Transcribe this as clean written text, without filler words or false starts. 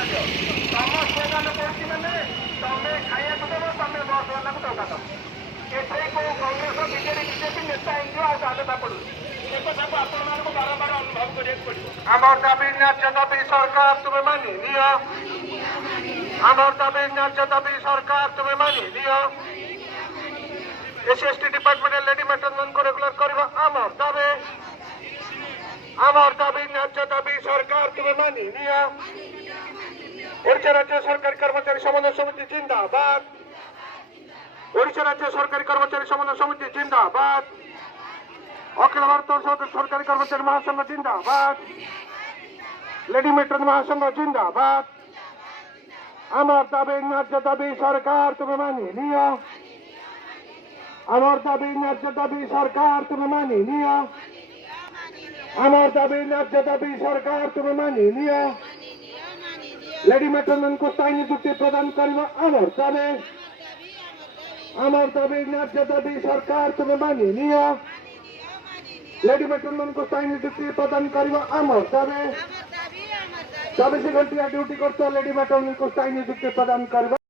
ତମ ସ୍ଲୋଗାନ କହୁଛି ମାନେ ତମେ ଖାଇବାକୁ ଦେବ, ତମେ ବସ୍ ବାଲାକୁ ଟଙ୍କା ଦବ। ଏଠି କୋଉ କଂଗ୍ରେସ ବିଜେପି ନେତା ହେଇଯିବ ଆଉ ସାଧତା ପଡୁଛି। ଏ କଥାକୁ ଆପଣମାନଙ୍କୁ ବାରମ୍ବାର ଅନୁଭବ କରିବାକୁ ପଡିବ। ଆମର ଦାବି ନ୍ୟାଯ୍ୟ ଦାବି ସରକାର ତୁମେ ମାନି ନିଅ। ଆମର ଦାବି ନ୍ୟାଯ୍ୟ ଦାବି ସରକାର ତୁମେ ମାନି ନିଅ। SC/ST ডিপার্টমেন্টের লেডি ম্যাট্রনମାନଙ୍କୁ রেগুলার କରିବା ଆମର ଦାବି। আমার দাবি ন্যায্য দাবি সরকার তুমি মানি নিও। ওড়িশা রাজ্য সরকারি কর্মচারী সমন্বয় সমিতি জিন্দাবাদ। ওড়িশা রাজ্য সরকারি কর্মচারী সমন্বয় সমিতি জিন্দাবাদ। অখিল ভারত সরকারি কর্মচারী মহাসংঘ জিন্দাবাদ। লেডি মেট্রন মহাসংঘ জিন্দাবাদ। আমার দাবি ন্যায্য দাবি সরকার তুমি মানি নিও। আমার দাবি ন্যায্য দাবি সরকার তুমি মানি নিও। আমার দাবি ন্যায্য দাবি সরকার তুমি মানি নিও। লেডি মেট্রনମାନଙ୍କୁ স্থায়ী নিযুক্তি প্রদান କରିବା আমার দাবি। আমার দাবি ন্যায্য দাবি সরকার তুমি মানি নিও। লেডি মেট্রনମାନଙ୍କୁ স্থায়ী নিযুক্তি প্রদান କରିବା আমার দাবি। 24 ঘଣ୍ଟିଆ ଡ୍ୟୁଟି କରୁଥିବା ଲେଡି ମେଟ୍ରୋମାନଙ୍କୁ ସ୍ଥାୟୀ ନିଯୁକ୍ତି ପ୍ରଦାନ କରିବା